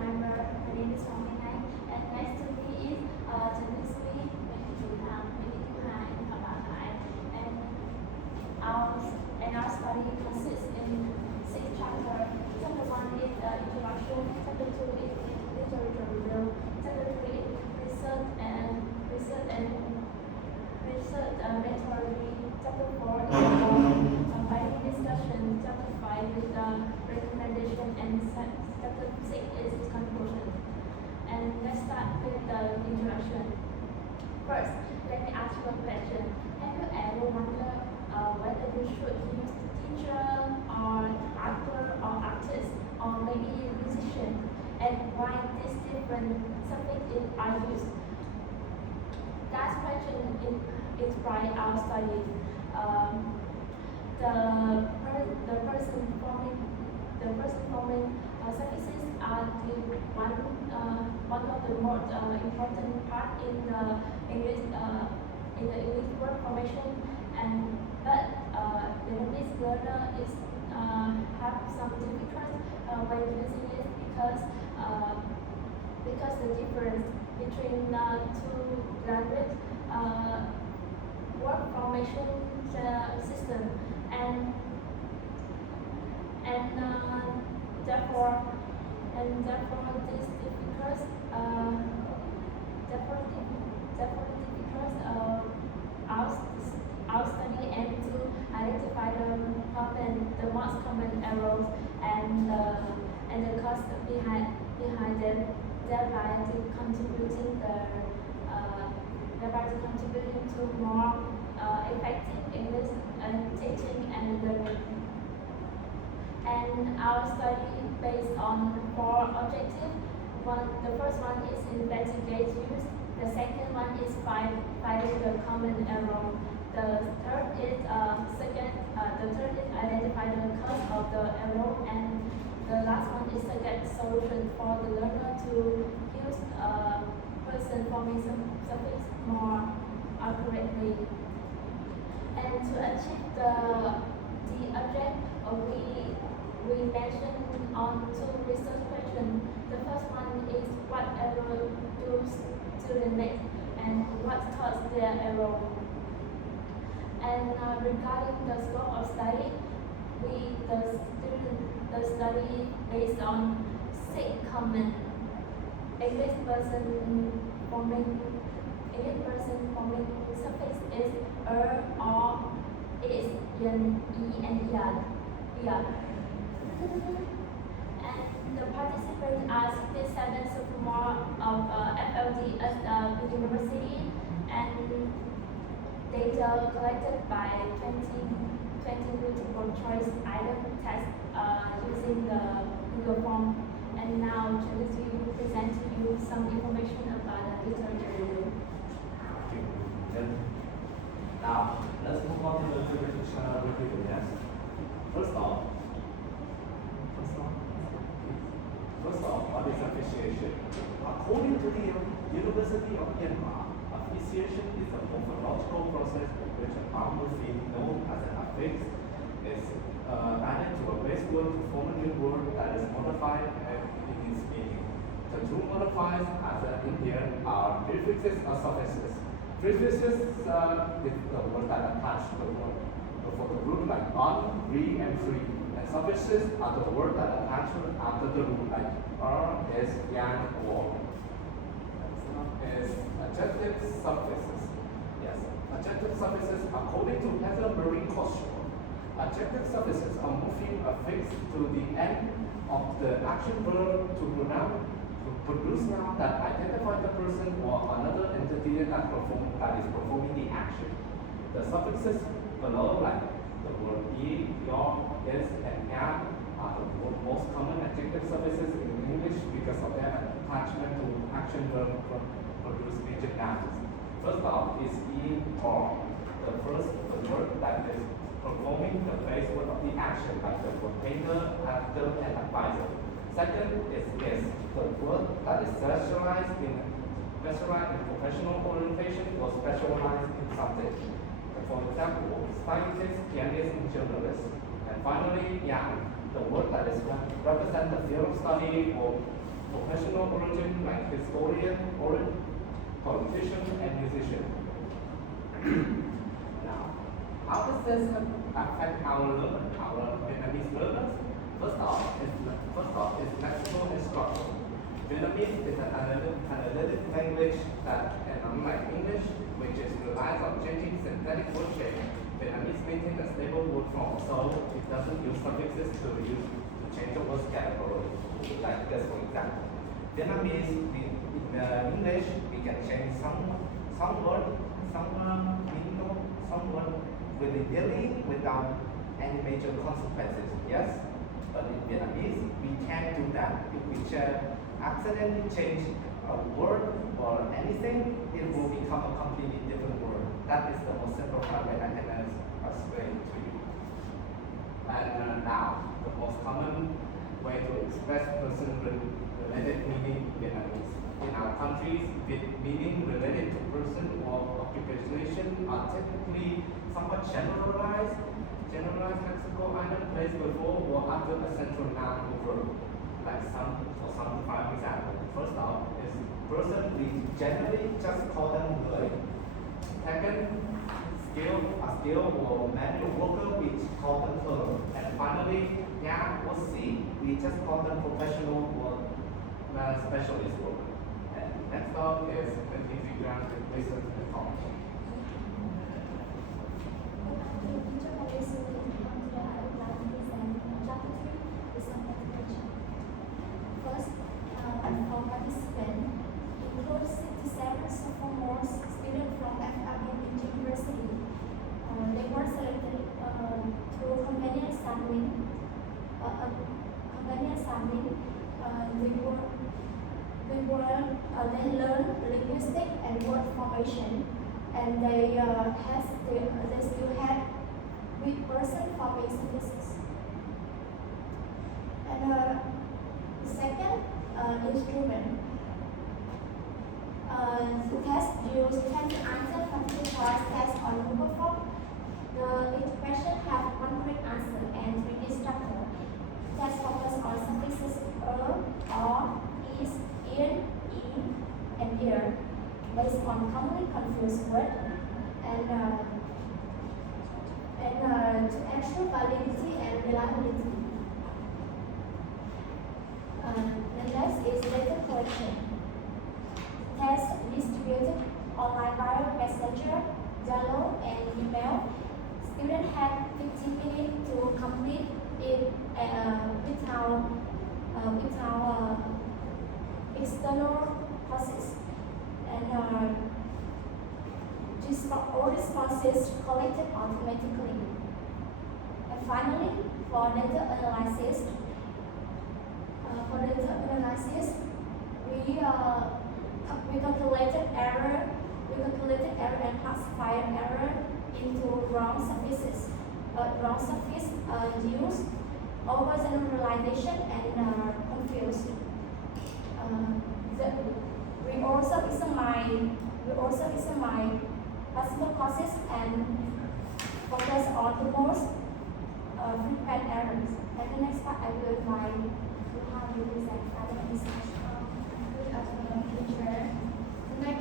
member. My name is Hoàng Minh Anh, and next to me is Trần Đức Suy, Nguyễn Thị Hằng, Nguyễn Thị Thu Hà, and Phạm Bảo Hải. And our study consists in 6 chapters. Chapter 1 is introduction. Chapter 2 is literature review. Chapter 3 is research methodology. Chapter 4 is binding discussion. Chapter 5 is recommendation, and chapter 6 is conclusion. And let's start with the introduction. First, let me ask you a question. Have you ever wondered whether you should use teacher or actor or artist or maybe musician, and why these different subjects are used? That question inspired our study. The person forming services are one of the most important part in the English word formation, but Vietnamese learner have some difficulty when using it because the difference between two language word formation system and therefore this difficult our study aim to identify the most common errors and the cost behind them, thereby contributing to more effective English teaching and learning. And our study is based on 4 objectives. The first one is investigate use. The second one is finding the common error. The third is identify the cause of the error, and the last one is suggest solution for the learner to use person forming suffix more accurately. And to achieve the object, we mentioned on 2 research questions. The first one is what error do students make and what caused their error. And regarding the scope of study, the study based on 6 common English person forming suffix is or, is, yen, and yan. And the participants are 67 sophomore of FLD at the university, and data collected by 20 multiple choice item test using the Google form. And now Tracy will present to you some information about the literature review. Now, let's move on to the literature review test. First off, what is appreciation? According to the University of Myanmar, appreciation is a morphological process in which a morpheme known as an affix is added to a base word to form a new word that is modified in its meaning. The 2 modifiers, as in here, are prefixes or suffixes. Prefixes is the word that attach the word for the root like on, re, and free. And suffixes are the word that attach after the root like is, yan, or. Is adjective suffixes. Yes, adjective suffixes according to Heather Marie Kosher. Adjective suffixes are morpheme affixed to the end of the action verb to produce noun that identify the person or another entity that is performing the action. The suffixes below, like the word ye, your, is, and yan, are the most common adjective suffixes in English because of their attachment to action verb produce major nouns. First off is in or, the word that is performing the base word of the action, like the word painter, actor, and advisor. Second is the word that is specialized in professional orientation or specialized in something. For example, scientist, pianist, and journalist. And finally, yang, the word that is represent the field of study or professional origin like historian, politician, and musician. Now, how does this affect our Vietnamese learners? First off is lexical and structural. Vietnamese is an analytic language that, and unlike English, which relies on changing synthetic word shape, Vietnamese maintains a stable word form, so it doesn't use suffixes to change the word's category. Like this, for example. Vietnamese, in English, we can change some word, some meaning, some word willy-nilly without any major consequences. Yes, but in Vietnamese, we can't do that. If we accidentally change a word or anything, it will become a completely different word. That is the most simplified way I can explain to you. And now, the most common way to express person-related meaning in Vietnamese. In our countries, meaning related to person or occupation are typically somewhat generalized lexical item placed before or after a central noun or verb. Like for some prime example. First off is person, we generally just call them người. Second, skill or manual worker, we call them plural. And finally, nhà or sĩ, we just call them professional or specialist worker. And next up is integrant research and thought. First, for participants includes 67 sophomore students from FRM University. They were selected through companion sampling. They learned linguistic and word formation, and they still had with person forming synthesis. And second instrument. The test used 10 to answer particular test on Google form. The question have one correct answer and 3D structure. Test focus on suffixes or, is, in, and here, based on commonly confused words and to ensure validity and reliability. The next is data collection. Test distributed online via messenger, Zalo, and email. Students had 15 minutes to complete it without external process. And all responses collected automatically. And finally, for data analysis, we calculated error and classified error into wrong suffixes, used, overgeneralization, and confused. We also examine possible causes and focus on the most frequent errors. And the next part, I will invite how you present other research. Good afternoon, teacher. Tonight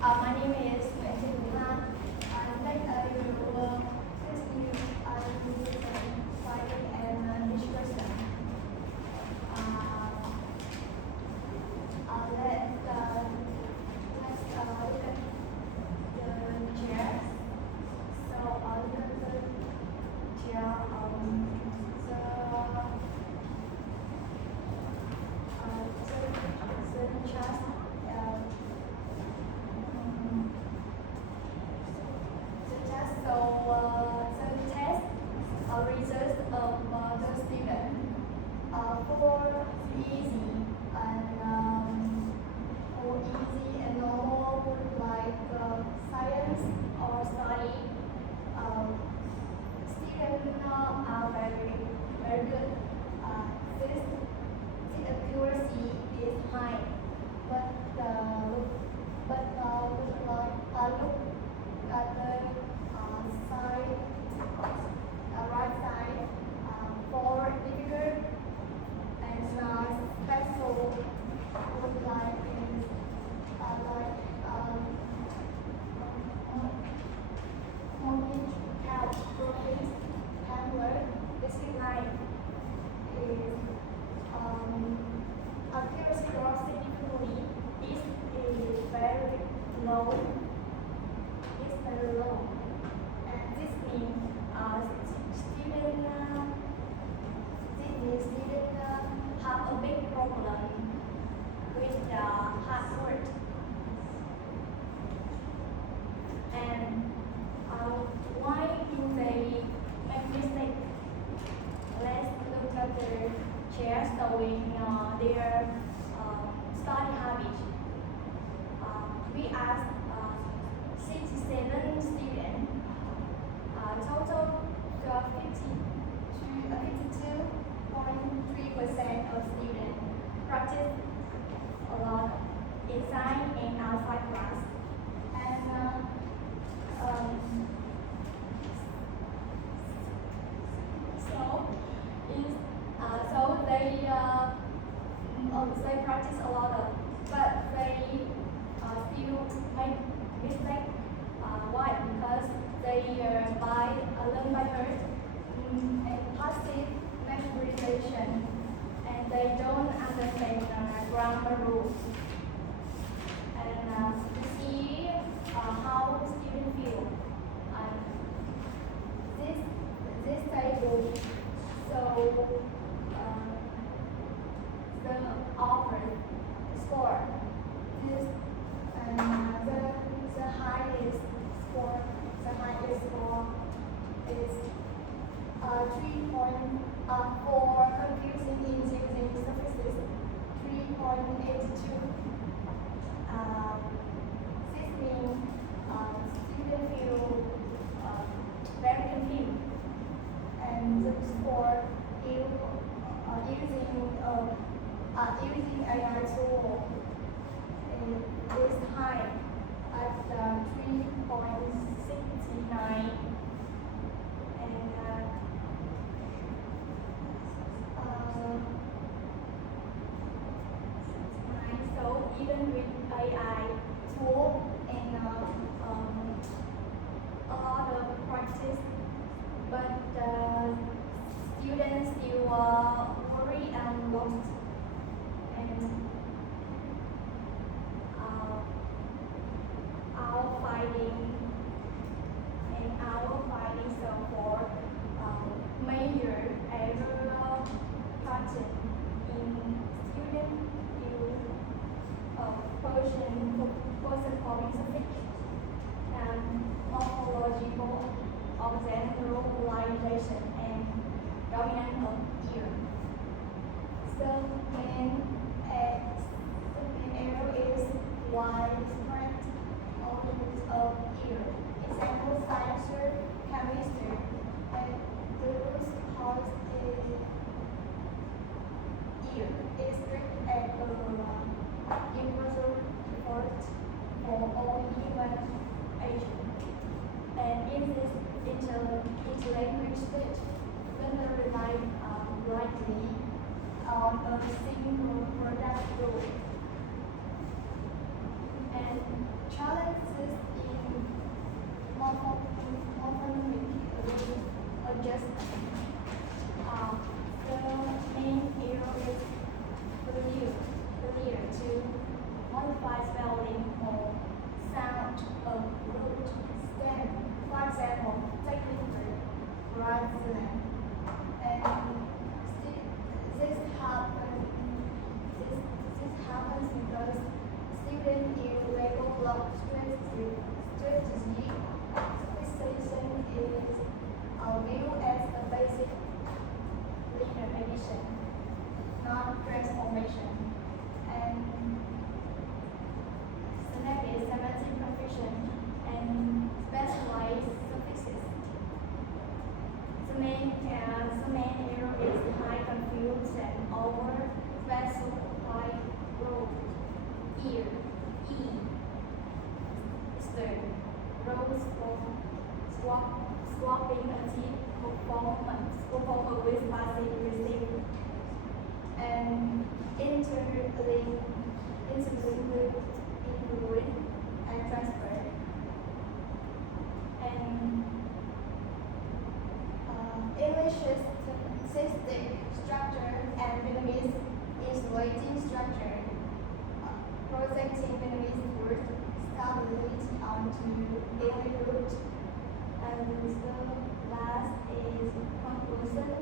my name is Weijing. Tonight I will test you on finding and discussion. Let's look at the chairs. So look at the chair. low. It's very low. And this means students have a big problem with the hard work. And why do they make mistakes? Let's look at the chair showing their study habits. We asked 67 students, total 52.3% of students practice a lot inside and outside class. And so they practice a lot of, but they still make mistakes. Why? Because they learn by heart and passive memorization, and they don't understand grammar rules. And to see how students feel. This table so the author score. This and the highest score. The highest score is 3.4 confusing in using suffixes. 3.82. This means students feel very confused, and the score using AI tool is high at 3.69, and so even with AI tool and a lot of practice, but students still worry and lost. And our finding so for major error pattern in student use of person forming suffix and morphological of generalization and dominant of ear. So main error is widespread occurrence of ear. Example: science, chemistry, and the root cause is ear. Is strict and universal default for all human agents. And in this interlanguage state, learner rely likely on a single product rule. And challenges in morphologic adjustment. The main error is failure to modify spelling or sound of root stem. For example, technically, Brazilian. And this happens because students use Lego block strategy. Specialization is viewed as a basic linear addition, not transformation. And the next is semantic confusion and specialized suffixes. The main error is high confusion over specified root, ear, third, rows for swapping a team performer with passive receiver, and interlink include and transfer. And English's system structure and Vietnamese is waiting structure, projecting Vietnamese word stability onto every root. And the last is conclusion.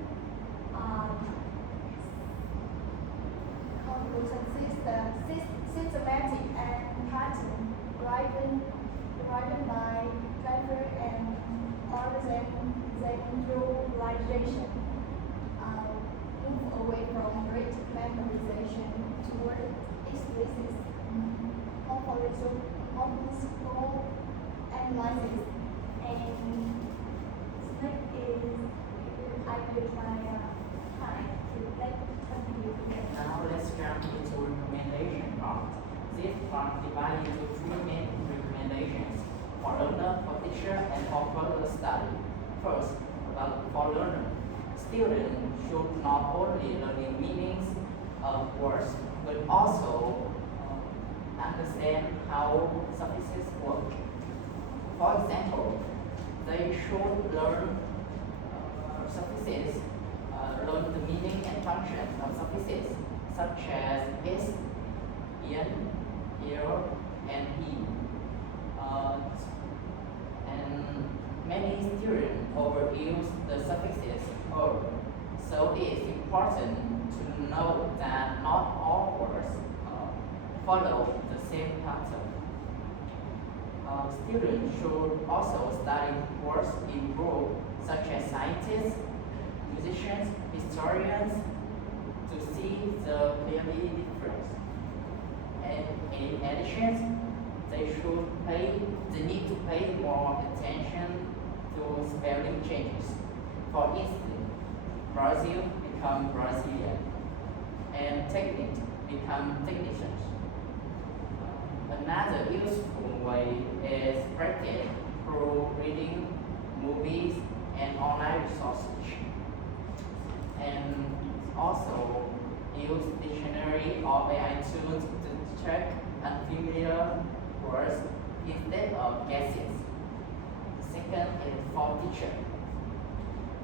Conclusion systematic and pattern driven by clever and generalization. Move away from great memorization toward explicit morphological analysis. And next is I will my time to continue. Now let's jump into recommendation part. This part divided into three main recommendations for learner, for teacher, and for further study. First, for learner, students should not only learn the meanings of words, but also understand how suffixes work. For example, they should learn suffixes, learn the meaning and functions of suffixes, such as is, in, here, and he. And many students overuse the suffixes or. So it is important to know that not all words follow the same pattern. Students should also study words in group, such as scientists, musicians, historians, to see the clearly difference. And in addition, they need to pay more attention to spelling changes. For instance, Brazil become Brazilian, and technique become technicians. Another useful way is practice through reading, movies, and online resources. And also use dictionary or AI tools to check unfamiliar words instead of guesses. Second is for teacher.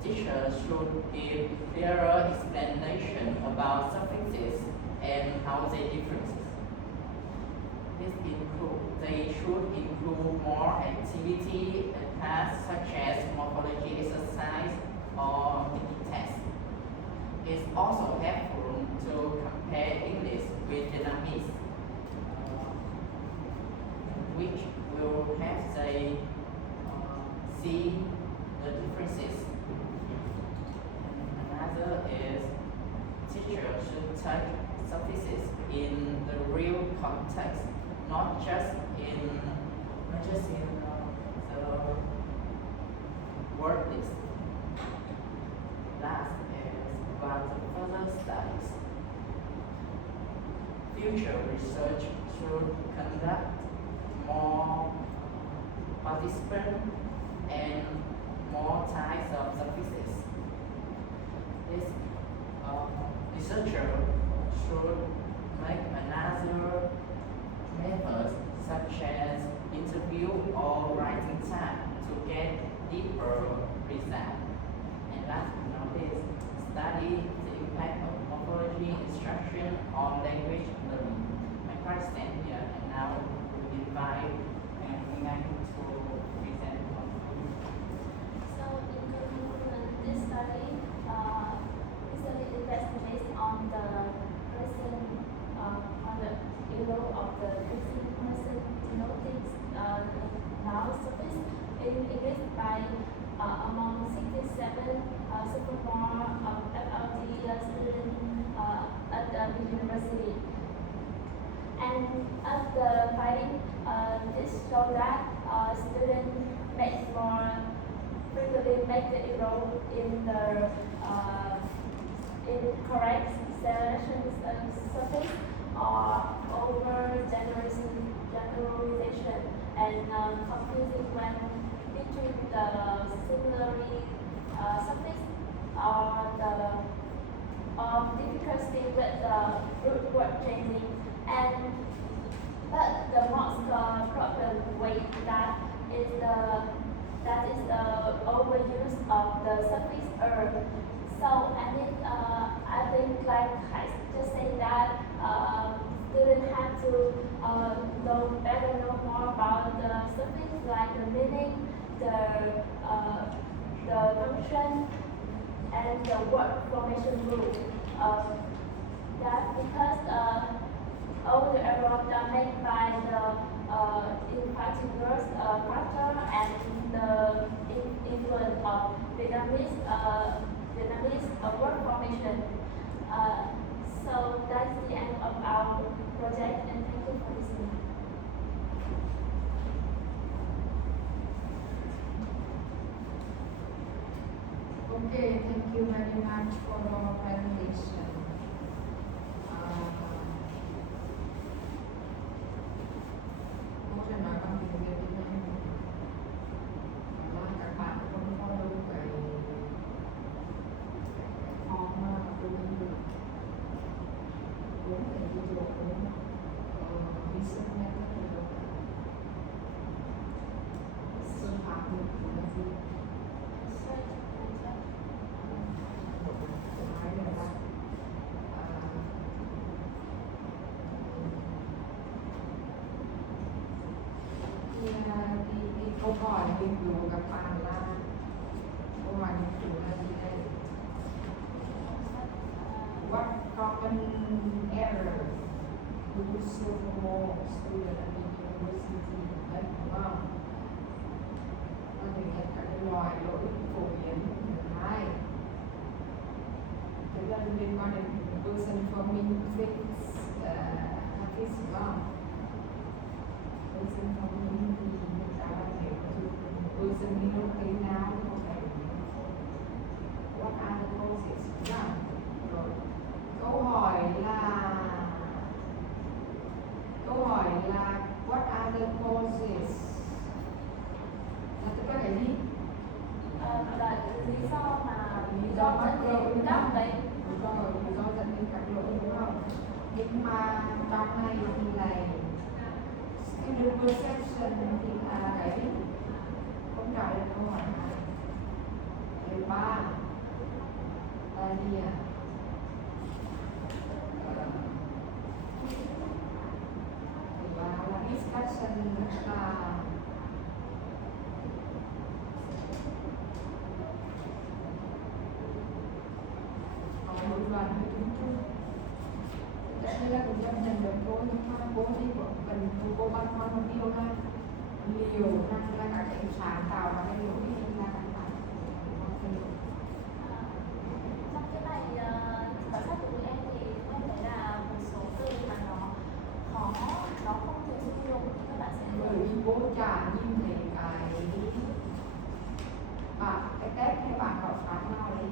Teachers should give clearer explanation about suffixes and how they differences. They should include more activity and tasks such as morphology exercise or mini tests. It's also helpful to compare English with Vietnamese, which will help they see the differences. Another is teachers should take suffixes in the real context, not just in the word list. Last is about the further studies. Future research should conduct more participants and more types of suffixes. This researcher should make another method such as interview or writing time to get deeper results. And last but not least, study the impact of morphology instruction on language learning. My class stand here, and now we invite Inga to present. So in conclusion, this study investigates on the present on the ego of the present person denoting now suffix in English by among 67 sophomore FLT students at the university. And at the finding, this shows that students make more frequently make the error in the incorrect selections of suffix or over generalization and confusing when between the similarly suffix or difficulty with the root word changing. But the most problem with that is the overuse of the suffix er. So I think like I just say that students have to know more about the suffix, like the meaning, the function, and the word formation rule. That's because all the errors are made by the incontiguous factor and the influence of Vietnamese word formation. So that's the end of our project, and thank you for listening. Okay, thank you very much for your presentation. Cô sẽ nói bằng tiếng Việt Việt Nam. Là các bạn không có đâu cái form của mình được. Cũng phải đi chỗ research method được. Phương pháp được của nó gì? Nói là cái câu hỏi mình đủ các bạn là câu hỏi mình đủ là gì đây? What common error do sophomore student at the university make? Đúng không? Nó thực hiện các cái loại lỗi phổ biến thứ hai. Thế là liên quan đến person forming fix habits đúng không? Person forming thì người ta có thể person đi lúc thấy nào có thể what are the causes đúng không? Rồi câu hỏi là what are the causes là tất cả cái gì? Là lý do mà Lý do mắc dẫn lỗi đến các cái đúng rồi, lý do dẫn đến các lỗi đúng không? Nhưng mà trong này thì lại student perception thì là cái không trả lời câu hỏi này. Thứ ba là gì ạ? Thứ ba là discussion rất là một đoàn hơi chung chung. Tất nhiên là cũng chấp nhận được cô, nhưng mà cô thì vẫn cần cô băn khoăn một điều là liệu rằng là các cái sáng tạo và cái lỗi là các bạn trong cái bài khảo sát của tụi em thì em thấy là một số từ mà nó không thường xuyên dùng thì các bạn sẽ bởi vì cô chả nhìn thấy cái test hay bản khảo sát nào để